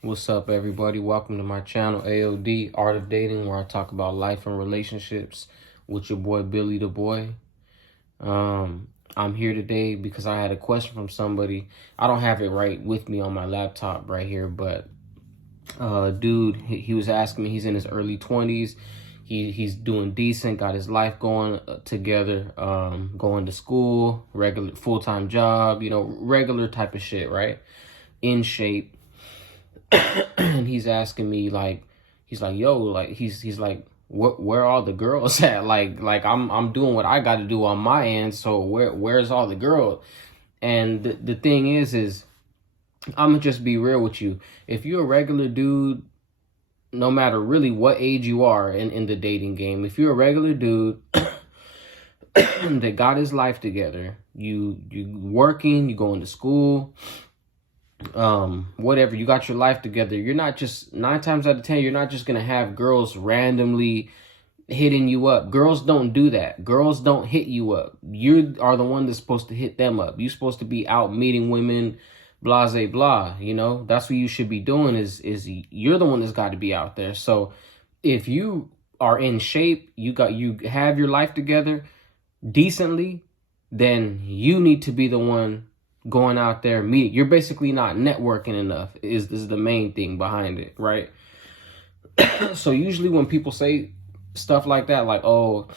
What's up, everybody? Welcome to my channel, AOD, Art of Dating, where I talk about life and relationships with your boy, Billy the Boy. I'm here today because I had a question from somebody. I don't have it right with me on my laptop right here, but dude, he was asking me, he's in his early 20s. He's doing decent, got his life going together, going to school, regular full-time job, regular type of shit, right? In shape. And he's asking me he's like, yo, he's like, where are all the girls at? I'm doing what I got to do on my end. So where's all the girls? And the thing is I'm gonna just be real with you. If you're a regular dude, no matter really what age you are in the dating game, if you're a regular dude that got his life together, you working, you going to school, whatever, you got your life together, you're not just, 9 times out of 10, you're not just gonna have girls randomly hitting you up. Girls don't do that. Girls don't hit you up. You are the one that's supposed to hit them up. You're supposed to be out meeting women, blah blah, that's what you should be doing. Is you're the one that's got to be out there. So if you are in shape, you have your life together decently, then you need to be the one going out there meeting. You're basically not networking enough is the main thing behind it, right? So usually when people say stuff like that, like, oh,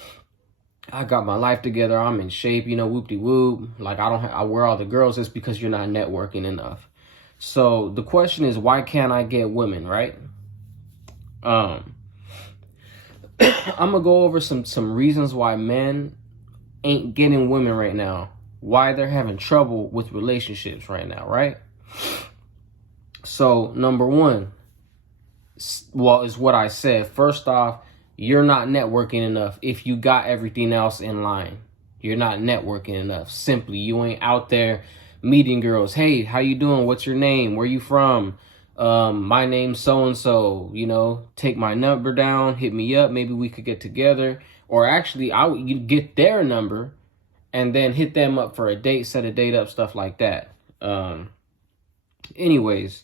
I got my life together, I'm in shape, whoop-de-whoop, like I wear all the girls, it's because you're not networking enough. So the question is, why can't I get women, right? I'm gonna go over some reasons why men ain't getting women right now, why they're having trouble with relationships right now, right? So number one, well, is what I said. First off, you're not networking enough. If you got everything else in line, you're not networking enough. Simply, you ain't out there meeting girls. Hey, how you doing? What's your name? Where you from? My name's so-and-so, take my number down, hit me up. Maybe we could get together. Or actually, you get their number and then hit them up for a date, set a date up, stuff like that. Anyways,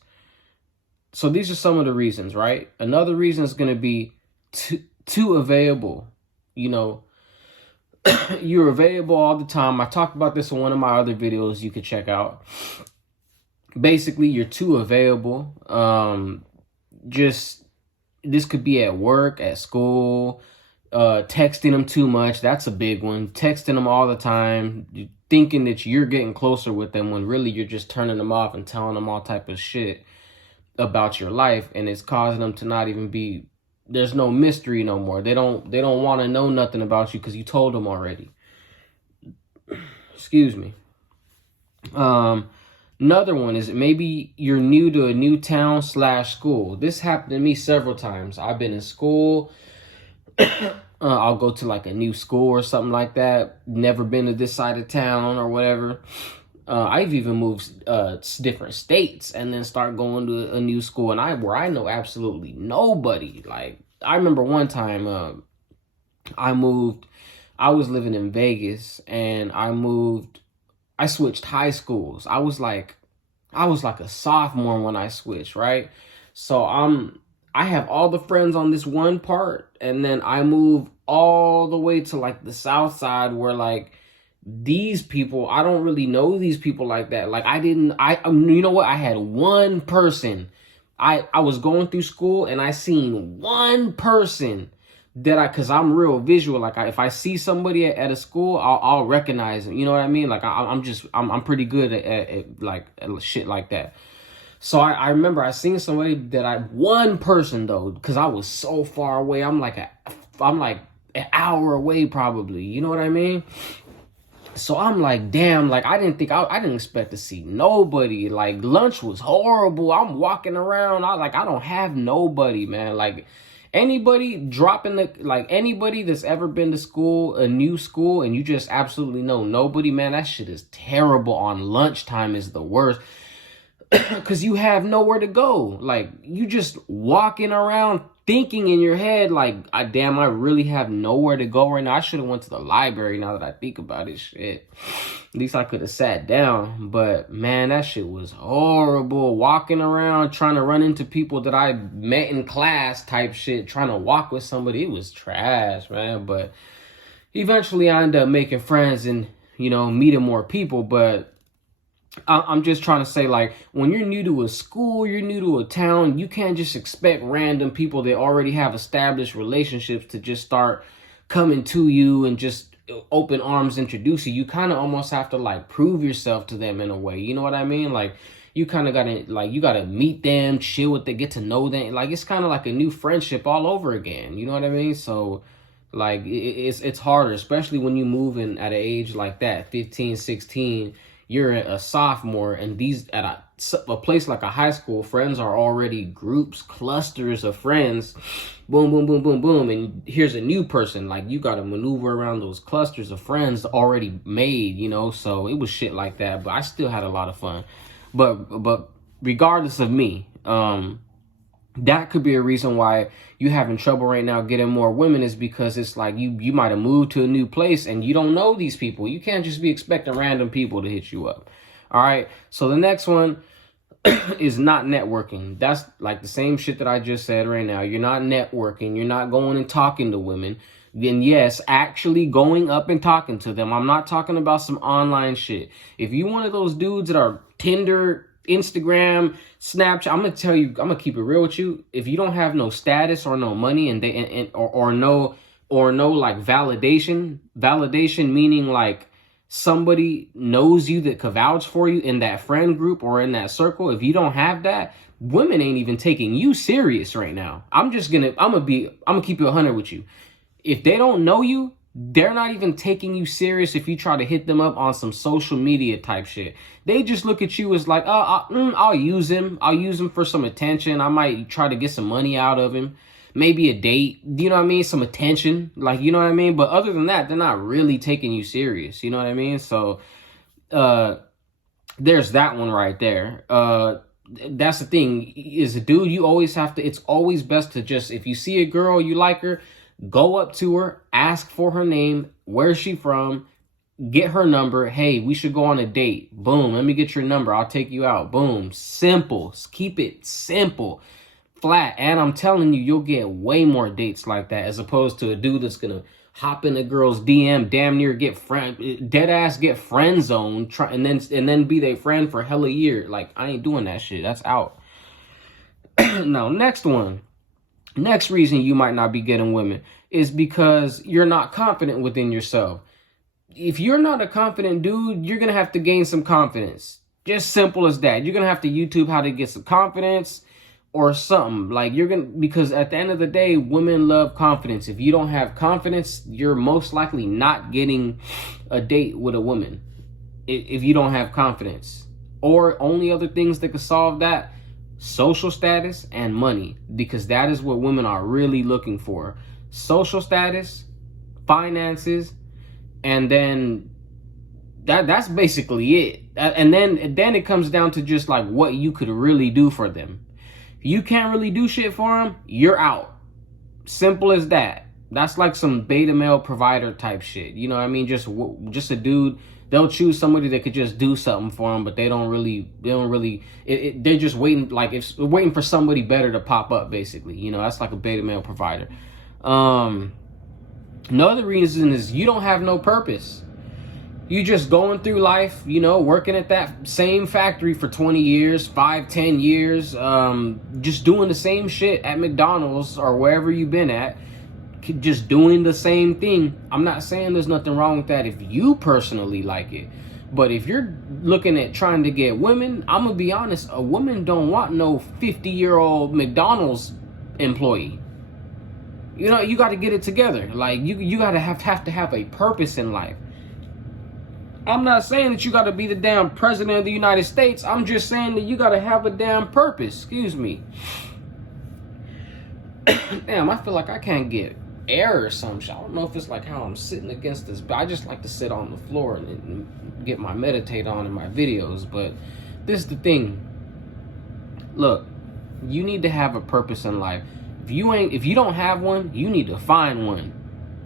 so these are some of the reasons, right? Another reason is going to be too available. You're available all the time. I talked about this in one of my other videos you could check out. Basically, you're too available. This could be at work, at school, texting them too much. That's a big one. Texting them all the time, thinking that you're getting closer with them when really you're just turning them off and telling them all type of shit about your life, and it's causing them to not even be, there's no mystery no more. They don't want to know nothing about you because you told them already. Excuse me. Another one is maybe you're new to a new town / school. This happened to me several times. I've been in school. I'll go to like a new school or something like that. Never been to this side of town or whatever. I've even moved different states and then start going to a new school, and where I know absolutely nobody. Like, I remember one time I was living in Vegas, and I switched high schools. I was like a sophomore when I switched, right? So I have all the friends on this one part, and then I move all the way to like the south side where like these people, I don't really know these people like that. Like you know what? I had one person. I was going through school and I seen one person that cause I'm real visual. Like if I see somebody at a school, I'll recognize them. You know what I mean? Like I'm pretty good at shit like that. So I remember I seen somebody one person though, cause I was so far away. I'm like an hour away probably. You know what I mean? So I'm like, damn, like I didn't expect to see nobody. Like lunch was horrible. I'm walking around. I don't have nobody, man. Like anybody anybody that's ever been to school, a new school, and you just absolutely know nobody, man, that shit is terrible. On lunchtime is the worst. because you have nowhere to go. Like, you just walking around thinking in your head, like, damn, I really have nowhere to go right now. I should have went to the library now that I think about it. Shit. At least I could have sat down. But, man, that shit was horrible. Walking around, trying to run into people that I met in class type shit, trying to walk with somebody. It was trash, man. But eventually I ended up making friends and, you know, meeting more people. But I'm just trying to say, like, when you're new to a school, you're new to a town, you can't just expect random people that already have established relationships to just start coming to you and just open arms introduce you. You kind of almost have to, like, prove yourself to them in a way. You know what I mean? Like, you kind of gotta, like, you gotta meet them, chill with them, get to know them. Like, it's kind of like a new friendship all over again. You know what I mean? So, like, it's harder, especially when you move in at an age like that, 15, 16. You're a sophomore, and these at a place like a high school, friends are already groups, clusters of friends. Boom, boom, boom, boom, boom. And here's a new person. Like, you got to maneuver around those clusters of friends already made, you know? So it was shit like that, but I still had a lot of fun. But regardless of me, that could be a reason why you having trouble right now getting more women, is because it's like you might have moved to a new place and you don't know these people. You can't just be expecting random people to hit you up. All right. So the next one is not networking. That's like the same shit that I just said right now. You're not networking. You're not going and talking to women. Then yes, actually going up and talking to them. I'm not talking about some online shit. If you one of those dudes that are Tinder, Instagram, Snapchat, I'm gonna tell you, I'm gonna keep it real with you. If you don't have no status or no money or no like validation meaning like somebody knows you that could vouch for you in that friend group or in that circle. If you don't have that, women ain't even taking you serious right now. I'm gonna keep it 100 with you. If they don't know you, they're not even taking you serious if you try to hit them up on some social media type shit. They just look at you as like, I'll use him. I'll use him for some attention. I might try to get some money out of him. Maybe a date, you know what I mean? Some attention, like, you know what I mean? But other than that, they're not really taking you serious. You know what I mean? So, there's that one right there. That's the thing. Is a dude, you always have to, it's always best to just, if you see a girl, you like her, go up to her, ask for her name, where's she from, get her number. Hey, we should go on a date. Boom, let me get your number. I'll take you out. Boom, simple. Keep it simple, flat. And I'm telling you, you'll get way more dates like that as opposed to a dude that's going to hop in a girl's DM, damn near get dead ass get friend zoned, and then be their friend for hella year. Like, I ain't doing that shit. That's out. Now, next one. Next reason you might not be getting women is because you're not confident within yourself. If you're not a confident dude, you're going to have to gain some confidence. Just simple as that. You're going to have to YouTube how to get some confidence or something. Like, because at the end of the day, women love confidence. If you don't have confidence, you're most likely not getting a date with a woman if you don't have confidence. Or only other things that could solve that: social status and money, because that is what women are really looking for. Social status, finances, and then that's basically it. And then it comes down to just like what you could really do for them. If you can't really do shit for them, you're out. Simple as that. That's like some beta male provider type shit. You know what I mean? Just a dude. They'll choose somebody that could just do something for them, but they're just waiting, like, it's waiting for somebody better to pop up, basically. You know, that's like a beta male provider. Another reason is you don't have no purpose. You just going through life, you know, working at that same factory for 20 years, 5, 10 years, just doing the same shit at McDonald's or wherever you've been at. Just doing the same thing. I'm not saying there's nothing wrong with that if you personally like it. But if you're looking at trying to get women, I'm going to be honest, a woman don't want no 50-year-old McDonald's employee. You know, you got to get it together. Like, you got to have to have a purpose in life. I'm not saying that you got to be the damn president of the United States. I'm just saying that you got to have a damn purpose. Excuse me. Damn, I feel like I can't get air or some shit. I don't know if it's like how I'm sitting against this, but I just like to sit on the floor and get my meditate on in my videos. But this is the thing. look, you need to have a purpose in life. If you don't have one, you need to find one.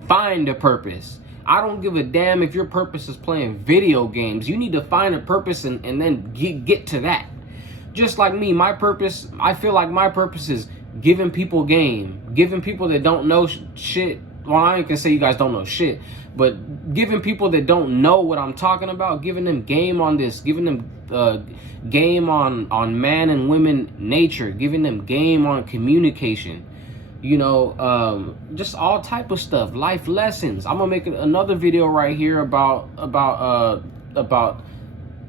Find a purpose. I don't give a damn if your purpose is playing video games. You need to find a purpose and then get to that. Just like me, my purpose, I feel like my purpose is giving people game. Giving people that don't know shit. Well, I ain't gonna say you guys don't know shit, but giving people that don't know what I'm talking about, giving them game on this, giving them game on man and women nature, giving them game on communication, you know, just all type of stuff, life lessons. I'm gonna make another video right here about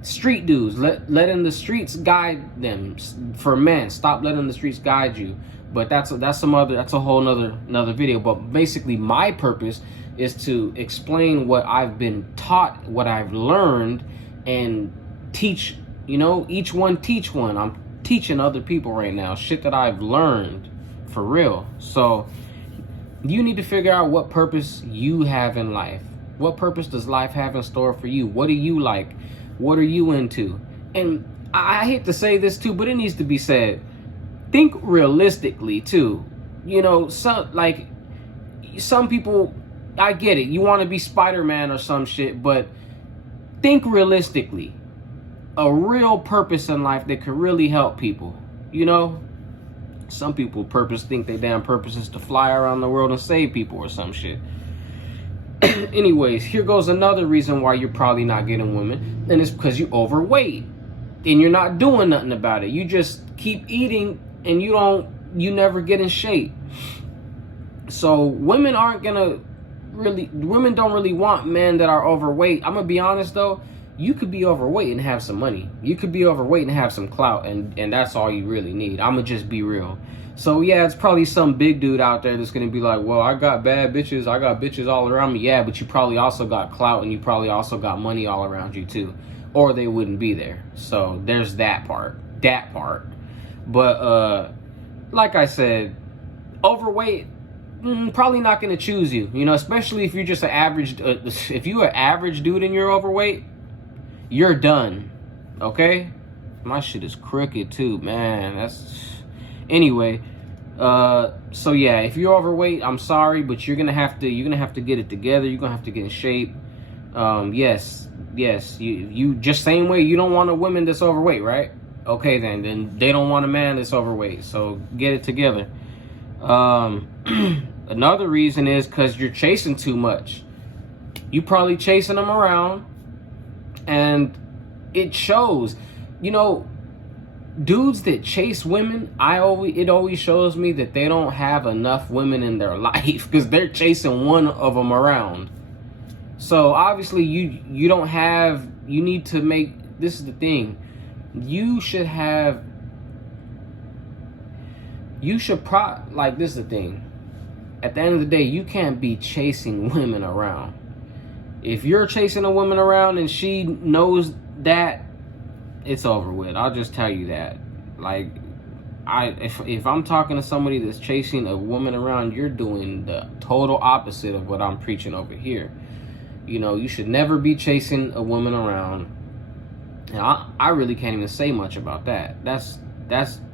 street dudes, letting the streets guide them. For men, stop letting the streets guide you. But that's a whole another video. But basically, my purpose is to explain what I've been taught, what I've learned, and teach. You know, each one teach one. I'm teaching other people right now shit that I've learned for real. So you need to figure out what purpose you have in life. What purpose does life have in store for you? What do you like? What are you into? And I hate to say this too, but it needs to be said. Think realistically too. You know, some people, I get it. You want to be Spider-Man or some shit, but think realistically. A real purpose in life that could really help people. You know, some people think their damn purpose is to fly around the world and save people or some shit. Anyways, here goes another reason why you're probably not getting women, and it's because you're overweight and you're not doing nothing about it. You just keep eating and you never get in shape. So women don't really want men that are overweight. I'm gonna be honest though, you could be overweight and have some money. You could be overweight and have some clout, and that's all you really need. I'm gonna just be real. So yeah, it's probably some big dude out there that's gonna be like, well, I got bad bitches, I got bitches all around me. Yeah, but you probably also got clout and you probably also got money all around you too, or they wouldn't be there. So there's that part. But like I said, overweight, probably not gonna choose you. You know, especially if you're just an average. If you're an average dude and you're overweight, you're done. Okay, my shit is crooked too, man. Anyway. So yeah, if you're overweight, I'm sorry, but you're gonna have to get it together. You're gonna have to get in shape. Yes, you just same way you don't want a woman that's overweight, right? Okay, then they don't want a man that's overweight. So get it together. Another reason is because you're chasing too much. You probably chasing them around, and it shows. You know, dudes that chase women, it always shows me that they don't have enough women in their life because they're chasing one of them around. So obviously you don't have. You need to make. This is the thing. This is the thing. At the end of the day, you can't be chasing women around. If you're chasing a woman around and she knows that, it's over with. I'll just tell you that. Like, if I'm talking to somebody that's chasing a woman around, you're doing the total opposite of what I'm preaching over here. You know, you should never be chasing a woman around. And I really can't even say much about that. That's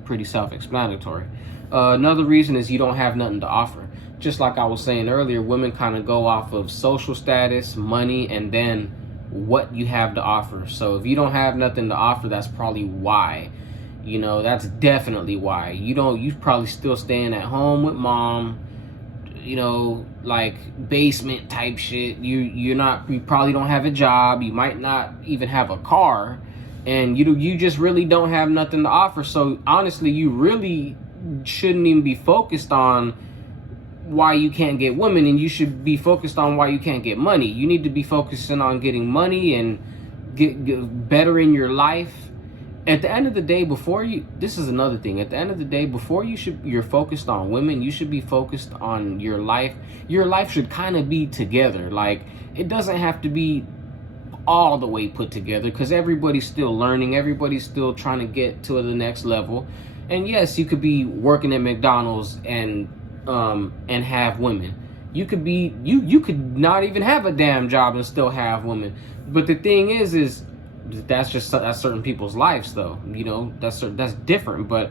pretty self-explanatory. Another reason is you don't have nothing to offer. Just like I was saying earlier, women kind of go off of social status, money, and then what you have to offer. So if you don't have nothing to offer, that's probably why. You know, that's definitely why. You probably still staying at home with mom, you know, like basement type shit. You probably don't have a job. You might not even have a car, and you just really don't have nothing to offer. So honestly, you really shouldn't even be focused on why you can't get women, and you should be focused on why you can't get money. You need to be focusing on getting money and get better in your life. At the end of the day, this is another thing. At the end of the day, before you're focused on women, you should be focused on your life. Your life should kind of be together. Like, it doesn't have to be all the way put together, because everybody's still learning. Everybody's still trying to get to the next level. And yes, you could be working at McDonald's and have women. You could not even have a damn job and still have women. But the thing is That's just that's certain people's lives, though. You know, that's different. But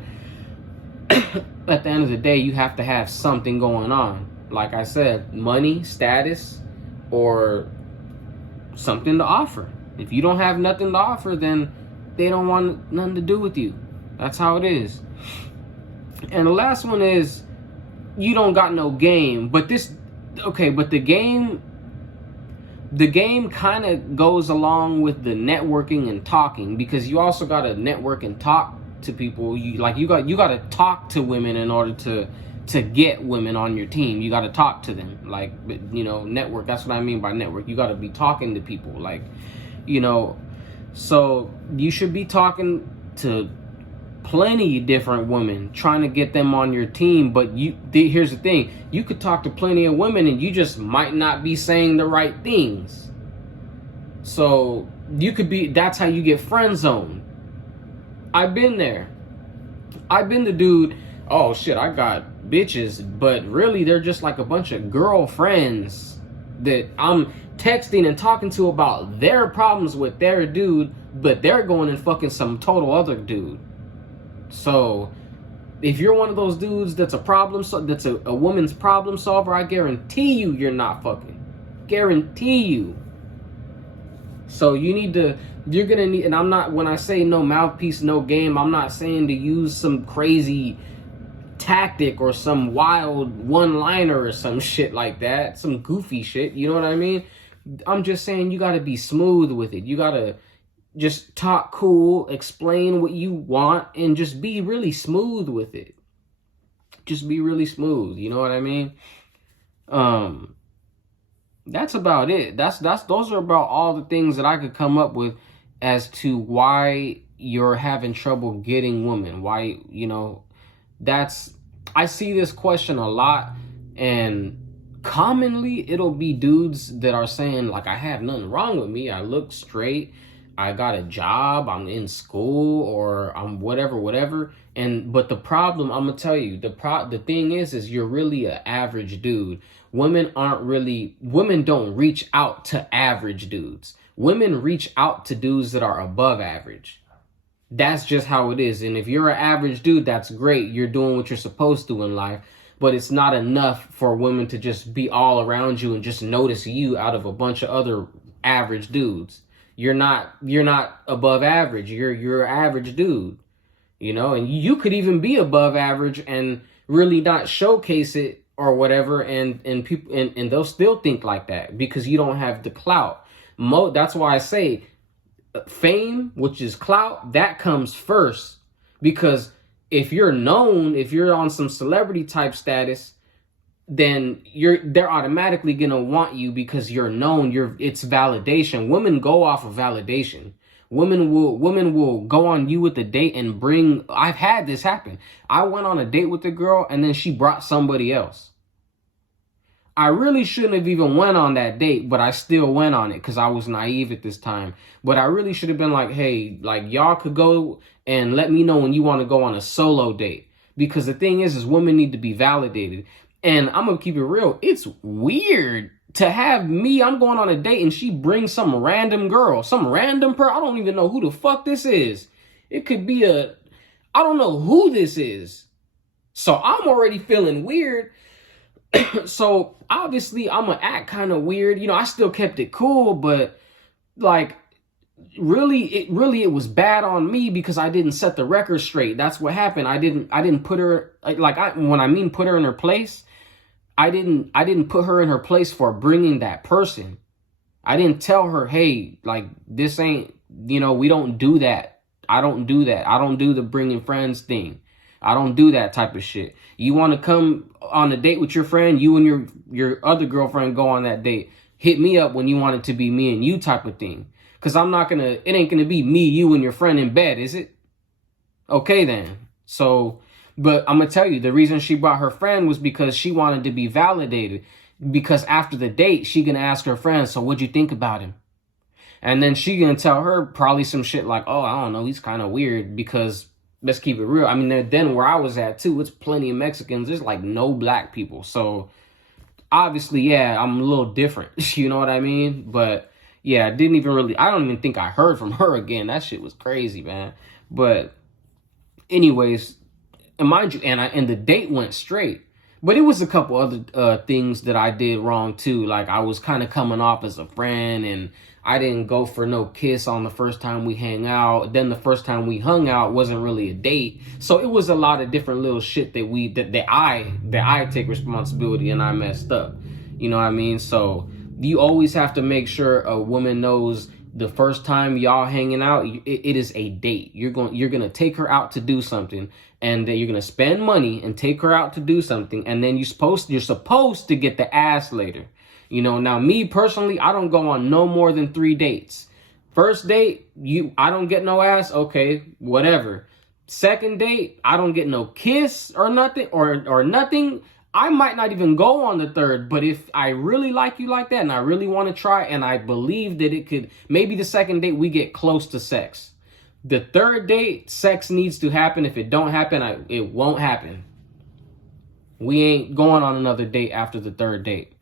at the end of the day, you have to have something going on. Like I said, money, status, or something to offer. If you don't have nothing to offer, then they don't want nothing to do with you. That's how it is. And the last one is, you don't got no game. But the game kind of goes along with the networking and talking, because you also got to network and talk to people. You got to talk to women in order to get women on your team. You got to talk to them, like, you know, network. That's what I mean by network. You got to be talking to people, like, you know. So you should be talking to plenty of different women, trying to get them on your team. But here's the thing: you could talk to plenty of women, and you just might not be saying the right things. So that's how you get friend zoned. I've been there. I've been the dude, oh shit, I got bitches, but really they're just like a bunch of girlfriends that I'm texting and talking to about their problems with their dude, but they're going and fucking some total other dude. So if you're one of those dudes that's that's a woman's problem solver, I guarantee you're not fucking. Guarantee you. So you're gonna need, and I'm not, when I say no mouthpiece, no game, I'm not saying to use some crazy tactic or some wild one-liner or some shit like that, some goofy shit, you know what I mean? I'm just saying you gotta be smooth with it. You gotta just talk cool, explain what you want, and just be really smooth with it. Just be really smooth, you know what I mean? That's about it. Those are about all the things that I could come up with as to why you're having trouble getting women. Why, you know, I see this question a lot, and commonly it'll be dudes that are saying, like, I have nothing wrong with me. I look straight. I got a job. I'm in school, or I'm whatever. But the problem, I'm gonna tell you, the thing is you're really an average dude. Women don't reach out to average dudes. Women reach out to dudes that are above average. That's just how it is. And if you're an average dude, that's great. You're doing what you're supposed to in life. But it's not enough for women to just be all around you and just notice you out of a bunch of other average dudes. You're not above average. You're an average dude. You know, and you could even be above average and really not showcase it or whatever, and people and they'll still think like that because you don't have the clout. That's why I say fame, which is clout, that comes first. Because if you're known, if you're on some celebrity type status, then they're automatically gonna want you because you're known. It's validation. Women go off of validation. Women will go on you with a date and I've had this happen. I went on a date with a girl and then she brought somebody else. I really shouldn't have even went on that date, but I still went on it because I was naive at this time. But I really should have been like, hey, like, y'all could go and let me know when you want to go on a solo date. Because the thing is women need to be validated. And I'm going to keep it real. It's weird to have me, I'm going on a date and she brings some random girl, some random I don't even know who the fuck this is. It could be I don't know who this is. So I'm already feeling weird. So obviously I'm going to act kind of weird. You know, I still kept it cool, but like it was bad on me because I didn't set the record straight. That's what happened. I didn't put her, when I mean put her in her place, I didn't put her in her place for bringing that person. I didn't tell her, hey, like, this ain't, you know, we don't do that. I don't do that. I don't do the bringing friends thing. I don't do that type of shit. You want to come on a date with your friend, you and your other girlfriend go on that date. Hit me up when you want it to be me and you type of thing. Because it ain't going to be me, you, and your friend in bed, is it? Okay, then. So, but I'm going to tell you, the reason she brought her friend was because she wanted to be validated. Because after the date, she going to ask her friend, so what'd you think about him? And then she going to tell her probably some shit like, oh, I don't know, he's kind of weird. Because, let's keep it real. I mean, then where I was at, too, it's plenty of Mexicans. There's, like, no black people. So, obviously, yeah, I'm a little different. You know what I mean? But yeah, I don't even think I heard from her again. That shit was crazy, man. But anyways, and mind you, and the date went straight. But it was a couple other things that I did wrong too. Like I was kind of coming off as a friend, and I didn't go for no kiss on the first time we hang out. Then the first time we hung out wasn't really a date. So it was a lot of different little shit that I take responsibility and I messed up. You know what I mean? So you always have to make sure a woman knows the first time y'all hanging out, it is a date. You're gonna take her out to do something, and then you're gonna spend money and take her out to do something, and then you're supposed to get the ass later. You know, now me personally, I don't go on no more than 3 dates. First date, I don't get no ass, okay, whatever. Second date, I don't get no kiss or nothing or nothing. I might not even go on the third, but if I really like you like that and I really want to try and I believe that it could, maybe the second date we get close to sex. The third date, sex needs to happen. If it don't happen, it won't happen. We ain't going on another date after the third date.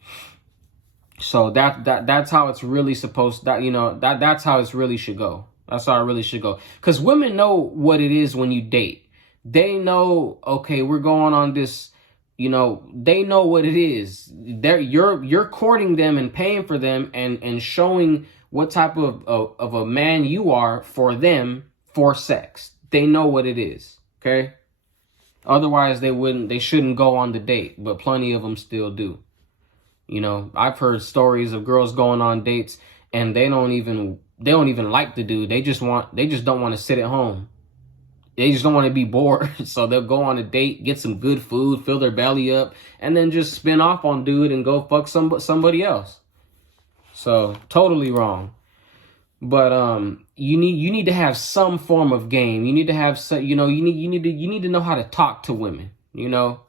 So that's how it's really supposed, that's how it really should go. That's how it really should go. Because women know what it is when you date. They know, okay, we're going on this. They know what it is. You're courting them and paying for them and showing what type of a man you are for them for sex. They know what it is, okay? Otherwise, they shouldn't go on the date, but plenty of them still do. I've heard stories of girls going on dates and they don't even like the dude. They just don't want to sit at home. They just don't want to be bored. So they'll go on a date, get some good food, fill their belly up, and then just spin off on dude and go fuck somebody else. So totally wrong. But you need to have some form of game. You need to have you need to know how to talk to women, and I'm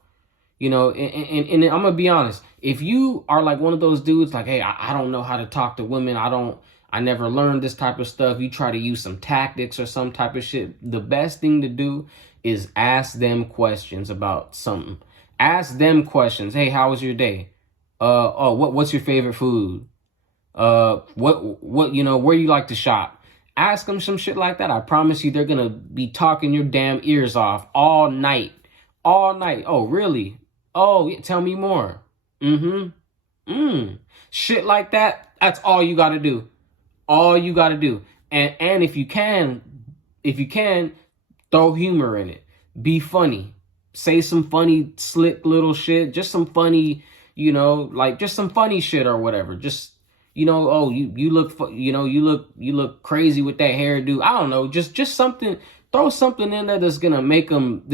gonna be honest. If you are like one of those dudes like, hey, I don't know how to talk to women, I never learned this type of stuff. You try to use some tactics or some type of shit. The best thing to do is ask them questions about something. Ask them questions. Hey, how was your day? What's your favorite food? Where you like to shop? Ask them some shit like that. I promise you, they're gonna be talking your damn ears off all night. All night. Oh, really? Oh, yeah, tell me more. Shit like that. That's all you gotta do. All you got to do. And if you can, throw humor in it. Be funny. Say some funny, slick little shit. Just some funny, just some funny shit or whatever. Just, oh, you look crazy with that hairdo. I don't know. Just something. Throw something in there that's gonna make them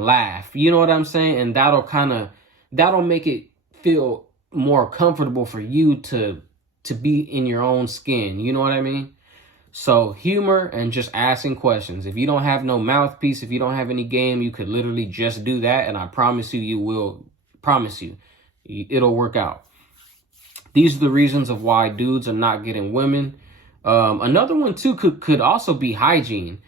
laugh. You know what I'm saying? And that'll make it feel more comfortable for you to be in your own skin. You know what I mean? So humor and just asking questions. If you don't have no mouthpiece, if you don't have any game, you could literally just do that. And I promise you, it'll work out. These are the reasons of why dudes are not getting women. Another one too could also be hygiene.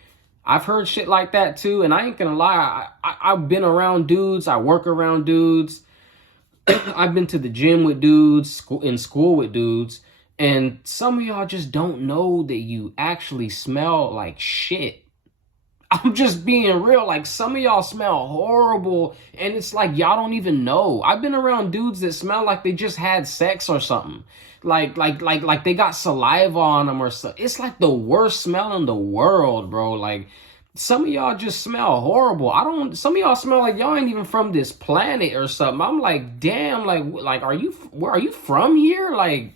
I've heard shit like that too. And I ain't gonna lie. I've been around dudes. I work around dudes. I've been to the gym with dudes, in school with dudes, and some of y'all just don't know that you actually smell like shit. I'm just being real. Like, some of y'all smell horrible, and it's like y'all don't even know. I've been around dudes that smell like they just had sex or something. Like they got saliva on them or something. It's like the worst smell in the world, bro. Like, some of y'all just smell horrible. Some of y'all smell like y'all ain't even from this planet or something. I'm like, damn, like, are you from here? Like,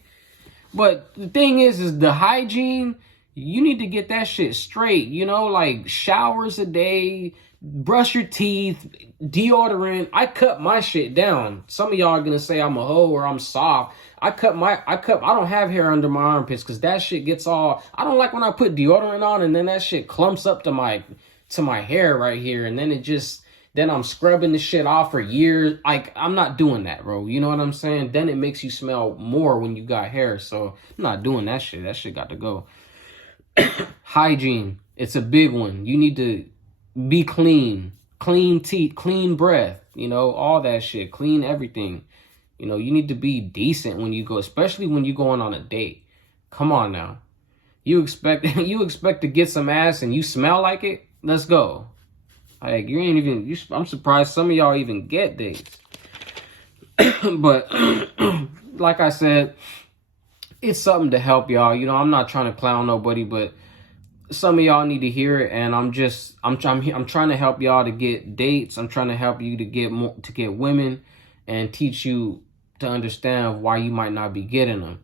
but the thing is the hygiene, you need to get that shit straight, like showers a day, brush your teeth, deodorant. I cut my shit down. Some of y'all are gonna say I'm a hoe or I'm soft. I don't have hair under my armpits because that shit gets all, I don't like when I put deodorant on and then that shit clumps up to my hair right here, and then I'm scrubbing the shit off for years. Like, I'm not doing that, bro. You know what I'm saying? Then it makes you smell more when you got hair. So I'm not doing that shit. That shit got to go. Hygiene. It's a big one. You need to be clean teeth, clean breath, all that shit, clean everything. You need to be decent when you go, especially when you're going on a date. Come on now. You expect you expect to get some ass and you smell like it? Let's go. Like, you ain't even, I'm surprised some of y'all even get dates. But like I said, it's something to help y'all. You know, I'm not trying to clown nobody, but some of y'all need to hear it, and I'm trying to help y'all to get dates. I'm trying to help you to get women, and teach you to understand why you might not be getting them.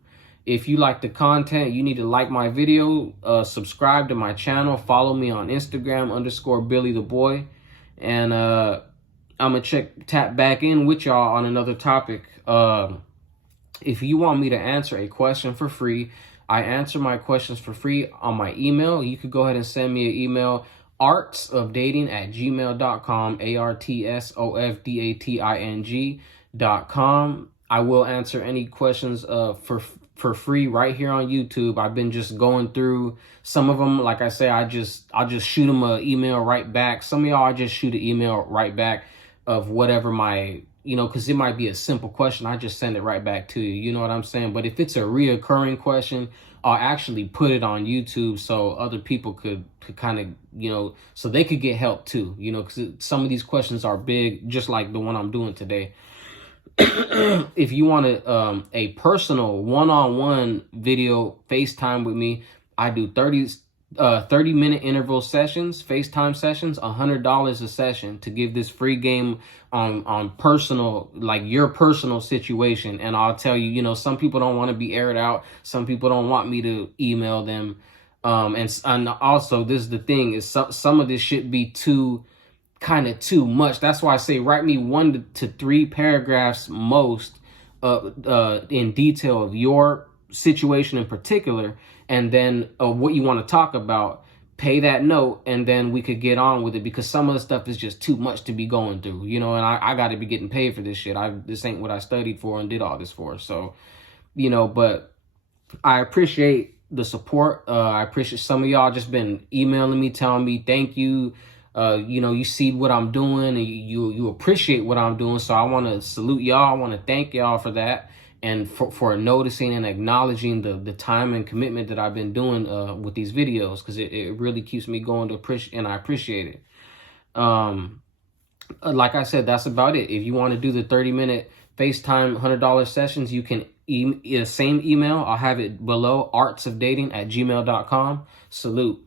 If you like the content, you need to like my video, subscribe to my channel, follow me on Instagram _Billy the Boy, and I'm gonna tap back in with y'all on another topic. If you want me to answer a question for free, I answer my questions for free on my email. You could go ahead and send me an email, artsofdating@gmail.com, artsofdating.com. I will answer any questions for free right here on YouTube. I've been just going through some of them. Like I say, I'll just shoot them an email right back. Some of y'all, I just shoot an email right back of whatever my, you know, because it might be a simple question. I just send it right back to you. You know what I'm saying? But if it's a reoccurring question, I'll actually put it on YouTube so other people could kind of, you know, so they could get help too, you know, because some of these questions are big, just like the one I'm doing today. If you want a personal one-on-one video FaceTime with me, I do 30-minute interval sessions, FaceTime sessions, $100 a session to give this free game on personal, like your personal situation. And I'll tell you, you know, some people don't want to be aired out. Some people don't want me to email them. And also, this is the thing, is some of this should be too much. That's why I say write me 1 to 3 paragraphs most in detail of your situation in particular, and then what you want to talk about. Pay that note, and then we could get on with it, because some of the stuff is just too much to be going through, you know, and I got to be getting paid for this shit. This ain't what I studied for and did all this for. So, you know, but I appreciate the support. I appreciate some of y'all just been emailing me, telling me thank you. You know, you see what I'm doing, and you appreciate what I'm doing. So I want to salute y'all. I want to thank y'all for that, and for noticing and acknowledging the time and commitment that I've been doing with these videos, because it really keeps me going to appreciate, and I appreciate it. Like I said, that's about it. If you want to do the 30-minute FaceTime $100 sessions, you can same email. I'll have it below, artsofdating@gmail.com. Salute.